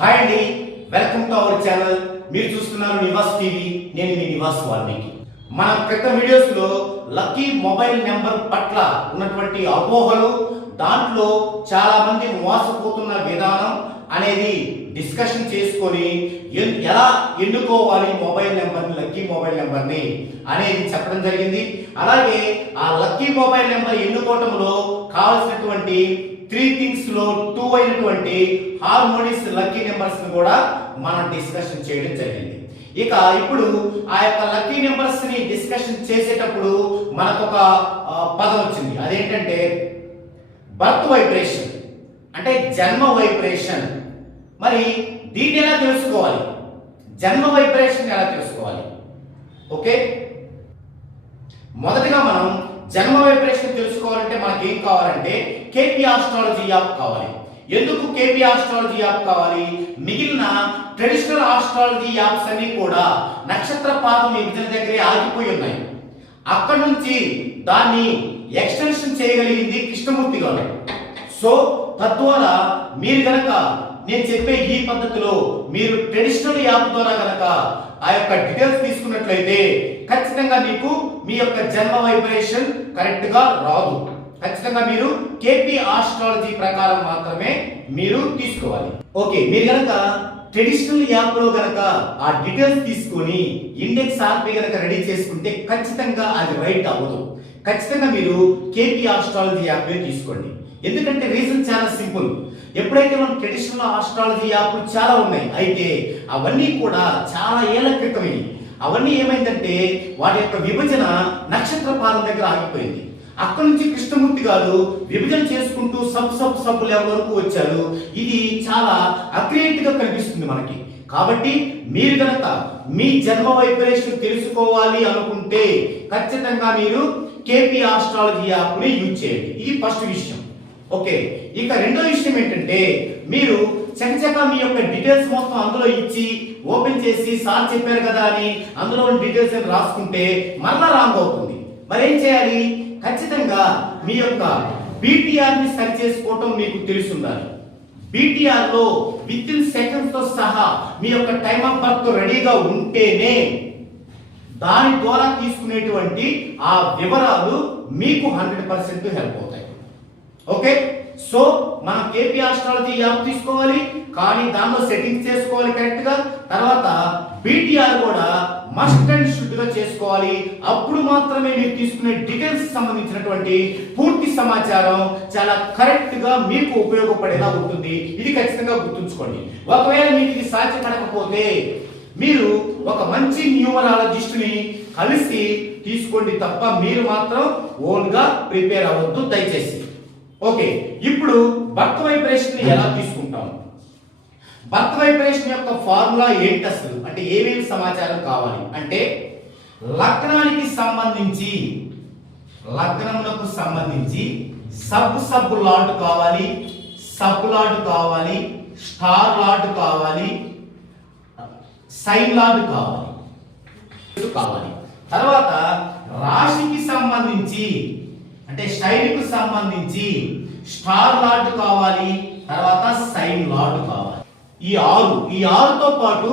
Hi అండి, welcome to our channel. మీరు చూస్తున్నారు నివాస్ టీవీ. నేను మీ నివాస్ వాల్మీకి. మన క్రితం వీడియోస్ లో లక్కీ మొబైల్ నెంబర్ పట్ల ఉన్నటువంటి అపోహలు, దాంట్లో చాలా మంది మోసపోతున్న విధానం అనేది డిస్కషన్ చేసుకొని ఎలా ఎన్నుకోవాలి మొబైల్ నెంబర్ని, లక్కీ మొబైల్ నెంబర్ని అనేది చెప్పడం జరిగింది. అలాగే ఆ లక్కీ మొబైల్ నెంబర్ ఎన్నుకోవటంలో కావాల్సినటువంటి 3 థింగ్స్ లో 2 అయినటువంటి హార్మోనిక్స్ లక్కీ నెంబర్స్ ని కూడా మనం డిస్కషన్ చేయడం జరిగింది. ఇక ఇప్పుడు ఆ యొక్క లక్కీ నెంబర్స్ ని డిస్కషన్ చేసేటప్పుడు మనకు ఒక పదం వచ్చింది. అదేంటంటే బర్త్ వైబ్రేషన్, అంటే జన్మ వైబ్రేషన్. మరి దీన్ని ఎలా తెలుసుకోవాలి? జన్మ వైబ్రేషన్ ఎలా తెలుసుకోవాలి? ఓకే, మొదటిగా మనం జన్మ వైబ్రేషన్ తెలుసుకోవాలంటే మనకి ఏం కావాలంటే కేపీ ఆస్ట్రాలజీ యాప్ కావాలి. ఎందుకు కేపీ ఆస్ట్రాలజీ యాప్ కావాలి? మిగిలిన ట్రెడిషనల్ ఆస్ట్రాలజీ యాప్స్ అన్ని కూడా నక్షత్ర పాదం విభజన దగ్గరే ఆగిపోయి ఉన్నాయి. అక్కడ నుంచి దాన్ని ఎక్స్టెన్షన్ చేయగలిగింది కృష్ణమూర్తి గారు. సో తద్వారా మీరు గనక నేను చెప్పే ఈ పద్ధతిలో మీరు ట్రెడిషనల్ యాప్ ద్వారా గనక ఆ యొక్క డీటెయిల్స్ తీసుకున్నట్లయితే ఖచ్చితంగా మీకు మీ యొక్క జన్మ వైబ్రేషన్ కరెక్ట్ గా రాదు. ఖచ్చితంగా మీరు కేపీ ఆస్ట్రాలజీ ప్రకారం మాత్రమే మీరు తీసుకోవాలి. ఓకే, మీరు గనక ట్రెడిషనల్ యాప్ లో గనక ఆ డీటెయిల్స్ తీసుకొని ఇండెక్స్ ఆర్పీ గనక రెడీ చేసుకుంటే ఖచ్చితంగా అది రైట్ అవ్వదు. ఖచ్చితంగా మీరు కేపీ ఆస్ట్రాలజీ యాప్ తీసుకోండి. ఎందుకంటే రీజన్ చాలా సింపుల్. ఎప్పుడైతే మనం ట్రెడిషనల్ ఆస్ట్రాలజీ యాప్లు చాలా ఉన్నాయి, అయితే అవన్నీ కూడా చాలా ఏళ్ల క్రితమే. అవన్నీ ఏమైందంటే వాటి యొక్క విభజన నక్షత్ర పాదం దగ్గర ఆగిపోయింది. అక్కడ నుంచి కృష్ణమూర్తి గారు విభజన చేసుకుంటూ సబ్ లెవెల్ వరకు వచ్చారు. ఇది చాలా అక్రియేట్ గా కనిపిస్తుంది మనకి. కాబట్టి మీరు గనక మీ జన్మ వైబ్రేషన్ తెలుసుకోవాలి అనుకుంటే ఖచ్చితంగా మీరు కేపీ ఆస్ట్రాలజీ యాప్ ని యూజ్ చేయండి. ఇది ఫస్ట్ విషయం. ఓకే, ఇక రెండో విషయం ఏంటంటే మీరు చకచకా మీ యొక్క డీటెయిల్స్ మొత్తం అందులో ఇచ్చి ఓపెన్ చేసి సార్ చెప్పారు కదా అని అందులో డీటెయిల్స్ అని రాసుకుంటే మళ్ళా రాంగ్ అవుతుంది. మరి ఏం చేయాలి? ఖచ్చితంగా మీ యొక్క బీటీఆర్ ని సరి చేసుకోవటం మీకు తెలిసి ఉండాలి. బీటీఆర్ లో విత్ ఇన్ సెకండ్స్ తో సహా మీ యొక్క టైమ్ ఆఫ్ బర్త్ రెడీగా ఉంటేనే దాని ద్వారా తీసుకునేటువంటి ఆ వివరాలు మీకు 100% హెల్ప్ అవుతాయి. ఓకే, సో మనం కేపీ ఆస్ట్రాలజీ యాప్ తీసుకోవాలి, కానీ దానిలో సెట్టింగ్స్ చేసుకోవాలి కరెక్ట్ గా. తర్వాత బీటీఆర్ కూడా మస్ట్ అండ్ షుడ్ గా చేసుకోవాలి. అప్పుడు మాత్రమే మీరు తీసుకునే డీటెయిల్స్ సంబంధించినటువంటి పూర్తి సమాచారం చాలా కరెక్ట్ గా మీకు ఉపయోగపడేలా ఉంటుంది. ఇది ఖచ్చితంగా గుర్తుంచుకోండి. ఒకవేళ మీకు ఇది సాధ్యపడకపోతే మీరు ఒక మంచి న్యూమరాలజిస్ట్ ని కలిసి తీసుకోండి తప్ప మీరు మాత్రం ఓన్ గా ప్రిపేర్ అవ్వద్దు దయచేసి. ఓకే, ఇప్పుడు బర్త్ వైబ్రేషన్ ఎలా తీసుకుంటాం? బర్త్ వైబ్రేషన్ యొక్క ఫార్ములా ఏంటి అసలు? అంటే ఏమేమి సమాచారం కావాలి అంటే లగ్నానికి సంబంధించి సబ్ లార్డ్ కావాలి, సబ్ లార్డ్ కావాలి, స్టార్ లార్డ్ కావాలి, సైన్ లార్డ్ కావాలి. తర్వాత రాశికి సంబంధించి అంటే శైలికి సంబంధించి స్టార్ లార్డ్ కావాలి, తర్వాత సైన్ లార్డ్ కావాలి. ఈ ఆరుతో పాటు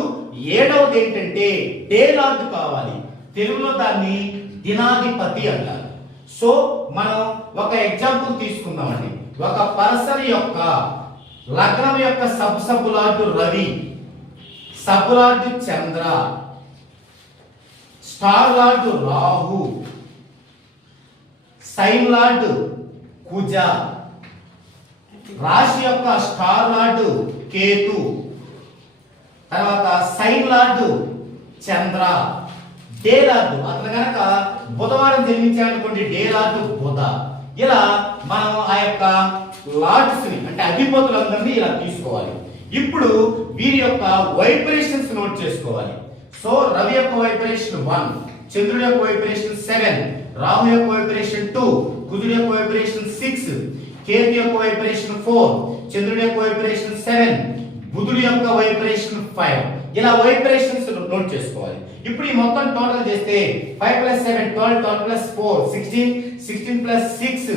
7వది ఏంటంటే డే లార్డ్ కావాలి. తెలుగులో దాన్ని దినాధిపతి అంటారు. సో మనం ఒక ఎగ్జాంపుల్ తీసుకుందామండి. ఒక పర్సన్ యొక్క లగ్నం యొక్క sub lord Ravi, sub lord Chandra, star lord Rahu, sign lord Kuja, రాశి యొక్క స్టార్ లార్డ్ కేతు, తర్వాత sign lord Chandra, day lord అతను కనుక బుధవారం జన్మించాలనుకోండి డే లార్డ్ బుధ. ఇలా మనం ఆ యొక్క లార్డ్స్ ని అంటే అధిపతులందరినీ ఇలా తీసుకోవాలి. ఇప్పుడు వీరి యొక్క వైబ్రేషన్స్ నోట్ చేసుకోవాలి. సో రవి యొక్క వైబ్రేషన్ 1, చంద్రుడి యొక్క వైబ్రేషన్ 7, రాహు యొక్క వైబ్రేషన్ 2, కుజుడి యొక్క వైబ్రేషన్ 6, కేతు యొక్క వైబ్రేషన్ 4, చంద్రుడి యొక్క వైబ్రేషన్ 7, బుధుడి యొక్క వైబ్రేషన్ 5. ఇలా వైబ్రేషన్స్ నోట్ చేసుకోవాలి. ఇప్పుడు ఈ మొత్తం టోటల్ చేస్తే 5 + 7 12, 12 + 4 16, 16 + 6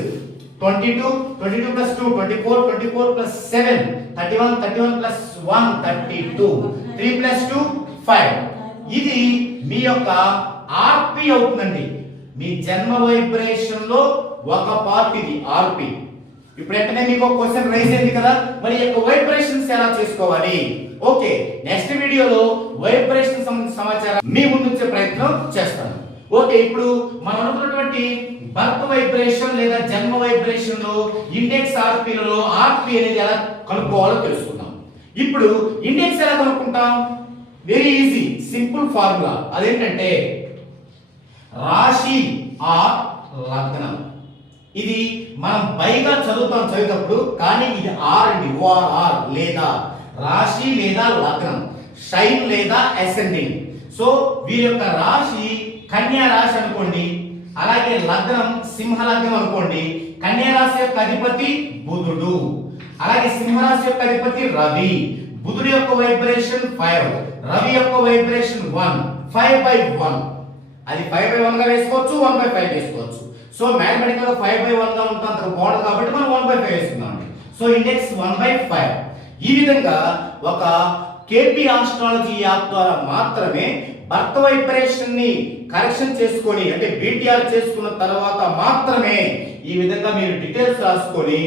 22, 22 plus 2, 24, 24 plus 7, 31, 31 plus 1, 32, 3 plus 2, 5. ఇది మీ యొక్క ఆర్పి అవుతుందండి. మీ జన్మ వైబ్రేషన్ లో ఒక పార్ట్ ఇది ఆర్పి. ఇప్పుడు వెంటనే మీకు ఒక క్వశ్చన్ రైజ్ అయింది కదా, మరి ఈ యొక్క వైబ్రేషన్స్ ఎలా చేసుకోవాలి? ఓకే, నెక్స్ట్ వీడియోలో వైబ్రేషన్ సంబంధించిన సమాచారం మీ ముందుంచే ప్రయత్నం చేస్తాను. ఓకే, ఇప్పుడు మనం అనుకున్నటువంటి బర్త్ వైబ్రేషన్ లేదా జన్మ వైబ్రేషన్ లో ఇండెక్స్ ఆర్పిలలో ఆర్పి అనేది ఎలా కనుక్కోవాలో తెలుసుకుందాం. ఇప్పుడు ఇండెక్స్ ఎలా కనుక్కుంటాం? Very easy, simple formula. అదేంటంటే రాశి ఆర్ లగ్నం. ఇది మనం పైగా చదివేటప్పుడు కానీ ఇది ఆర్ అండి, ఓఆర్ లేదా రాశి లేదా లగ్నం, షైన్ లేదా అసెండింగ్. సో వీరి యొక్క రాశి కన్యా రాశి అనుకోండి, అలాగే లగ్నం సింహ లగ్నం అనుకోండి. కన్యా రాశి యొక్క అధిపతి బుధుడు, అలాగే సింహరాశి యొక్క అధిపతి రవి. బుధుడు యొక్క వైబ్రేషన్ 5, రవి యొక్క వైబ్రేషన్ 1, 5/1. అది 5/1 గా వేసుకోవచ్చు, 1/5 వేసుకోవచ్చు. సో మ్యాథమెటికల్ గా 5/1 గా ఉంటుంది, అంత బాగుంది కాబట్టి మనం 1/5 వేసుకుందాం. So index 1/5. ఈ విధంగా ఒక కేపీ ఆస్ట్రాలజీ యాప్ ద్వారా మాత్రమే బర్త్ వైబ్రేషన్ ని కరెక్షన్ చేసుకొని, అంటే బీటీఆర్ చేసుకున్న తర్వాత మాత్రమే ఈ విధంగా మీరు డీటెయిల్స్ రాసుకొని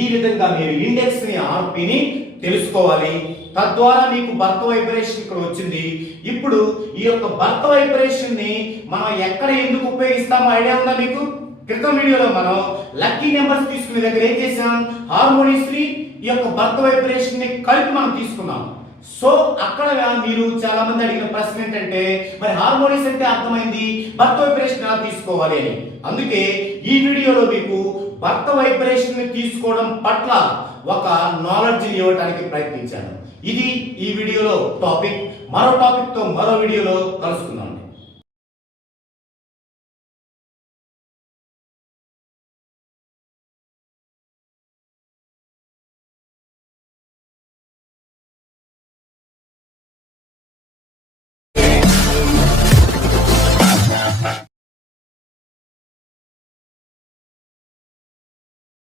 ఈ విధంగా మీరు ఇండెక్స్ ని ఆర్పిని తెలుసుకోవాలి. తద్వారా మీకు బర్త్ వైబ్రేషన్ ఇక్కడ వచ్చింది. ఇప్పుడు ఈ యొక్క బర్త్ వైబ్రేషన్ ని మనం ఎక్కడ ఎందుకు ఉపయోగిస్తామో ఐడియా ఉందా మీకు? క్రితం వీడియోలో మనం లక్కీ నెంబర్స్ తీసుకునే దగ్గర ఏం చేసాం? హార్మోనిక్స్ ని ఈ యొక్క బర్త్ వైబ్రేషన్ ని కలిపి మనం తీసుకున్నాం. సో అక్కడ మీరు చాలా మంది అడిగిన ప్రశ్న ఏంటంటే, మరి హార్మోనిక్స్ అంటే అర్థమైంది, బర్త్ వైబ్రేషన్ ఎలా తీసుకోవాలి అని. అందుకే ఈ వీడియోలో మీకు బర్త్ వైబ్రేషన్ ని తీసుకోవడం పట్ల ఒక నాలెడ్జ్ ఇవ్వడానికి ప్రయత్నించాను. ఇది ఈ వీడియోలో టాపిక్. మరో టాపిక్ తో మరో వీడియోలో కలుసుకుందాం.